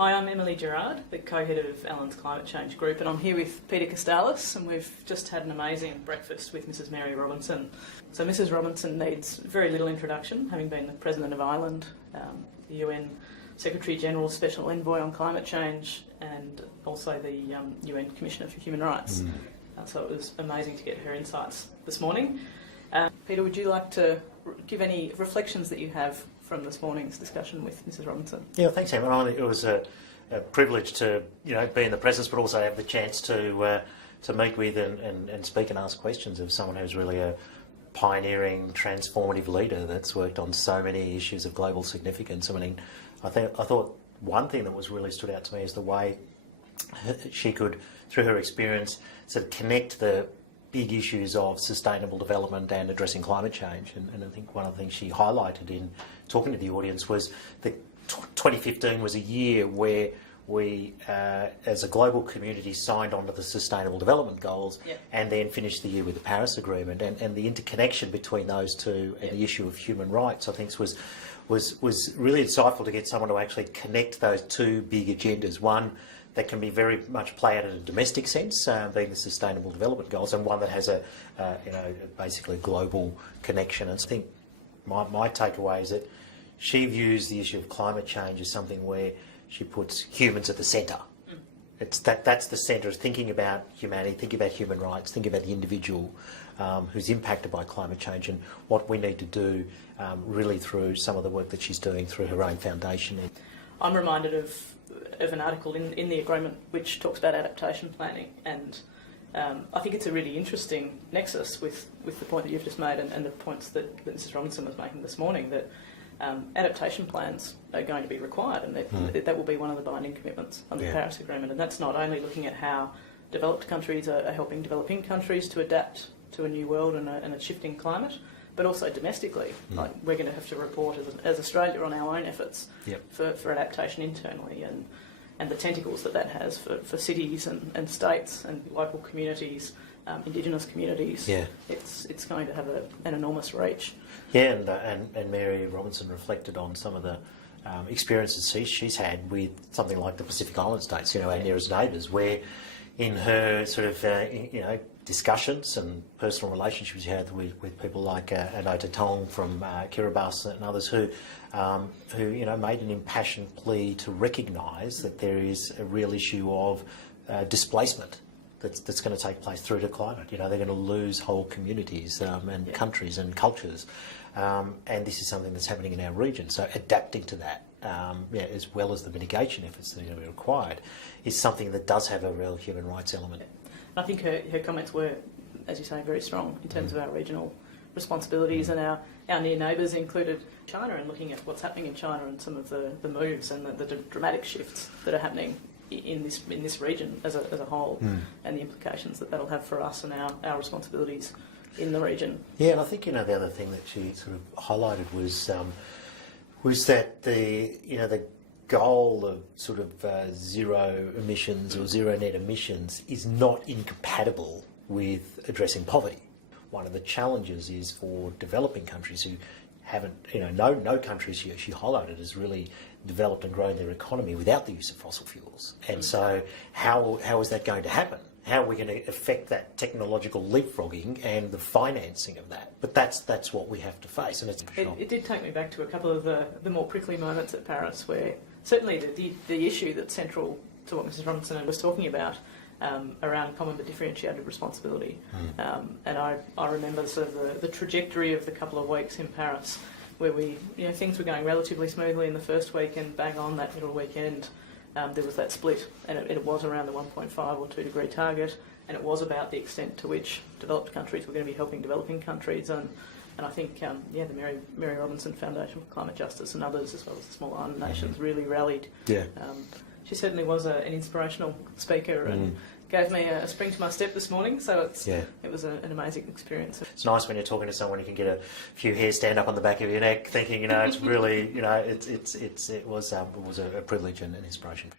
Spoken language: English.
Hi, I'm Emily Gerrard, the co-head of Alan's Climate Change Group, and I'm here with Peter Castellas, and we've just had an amazing breakfast with Mrs Mary Robinson. So Mrs Robinson needs very little introduction, having been the President of Ireland, the UN Secretary-General Special Envoy on Climate Change, and also the UN Commissioner for Human Rights. So it was amazing to get her insights this morning. Peter, would you like to give any reflections that you have from this morning's discussion with Mrs Robinson? Yeah, thanks, Emma. It was a privilege to be in the presence, but also have the chance to meet with and speak and ask questions of someone who's really a pioneering, transformative leader that's worked on so many issues of global significance. I mean, I thought one thing that was really stood out to me is the way she could, through her experience, sort of connect the big issues of sustainable development and addressing climate change. And I think one of the things she highlighted in talking to the audience was that 2015 was a year where we, as a global community, signed on to the Sustainable Development Goals, and then finished the year with the Paris Agreement. And the interconnection between those two and the issue of human rights, I think, was really insightful to get someone to actually connect those two big agendas. One that can be very much play out in a domestic sense, being the Sustainable Development Goals, and one that has a basically global connection. And I think my takeaway is that she views the issue of climate change as something where she puts humans at the centre. That's the centre, thinking about humanity, thinking about human rights, thinking about the individual who's impacted by climate change, and what we need to do really through some of the work that she's doing through her own foundation. I'm reminded of an article in the agreement which talks about adaptation planning, and I think it's a really interesting nexus with the point that you've just made and the points that Mrs Robinson was making this morning, that adaptation plans are going to be required, and that will be one of the binding commitments under the Paris Agreement. And that's not only looking at how developed countries are helping developing countries to adapt to a new world and a shifting climate, but also domestically. Like, we're going to have to report as Australia on our own efforts for adaptation internally, and the tentacles that has for cities and states and local communities, Indigenous communities. It's going to have an enormous reach. Yeah, and Mary Robinson reflected on some of the experiences she's had with something like the Pacific Island states, our nearest neighbours, where in her sort of discussions and personal relationships she had with people like Anota Tong from Kiribati and others who made an impassioned plea to recognise that there is a real issue of displacement that's going to take place through to climate. They're going to lose whole communities and countries and cultures, and this is something that's happening in our region. So adapting to that, as well as the mitigation efforts that are going to be required, is something that does have a real human rights element. I think her comments were, as you say, very strong in terms of our regional responsibilities, and our near neighbours included China, and looking at what's happening in China and some of the moves and the dramatic shifts that are happening in this region as a whole, and the implications that'll have for us and our responsibilities in the region. Yeah, and I think the other thing that she sort of highlighted was that the goal of sort of zero emissions or zero net emissions is not incompatible with addressing poverty. One of the challenges is for developing countries who haven't, no countries she highlighted has really developed and grown their economy without the use of fossil fuels. And so how is that going to happen? How are we going to affect that technological leapfrogging and the financing of that? But that's what we have to face. And it did take me back to a couple of the more prickly moments at Paris, where certainly the issue that's central to what Mrs Robinson was talking about, around common but differentiated responsibility. And I remember sort of the trajectory of the couple of weeks in Paris, where things were going relatively smoothly in the first week, and bang on that middle weekend, there was that split, and it was around the 1.5 or 2 degree target, and it was about the extent to which developed countries were going to be helping developing countries. And I think the Mary Robinson Foundation for Climate Justice and others, as well as the small island nations, really rallied. She certainly was an inspirational speaker, and gave me a spring to my step this morning. So it was an amazing experience. It's nice when you're talking to someone, you can get a few hairs stand up on the back of your neck, thinking, it's really, it was a privilege and an inspiration.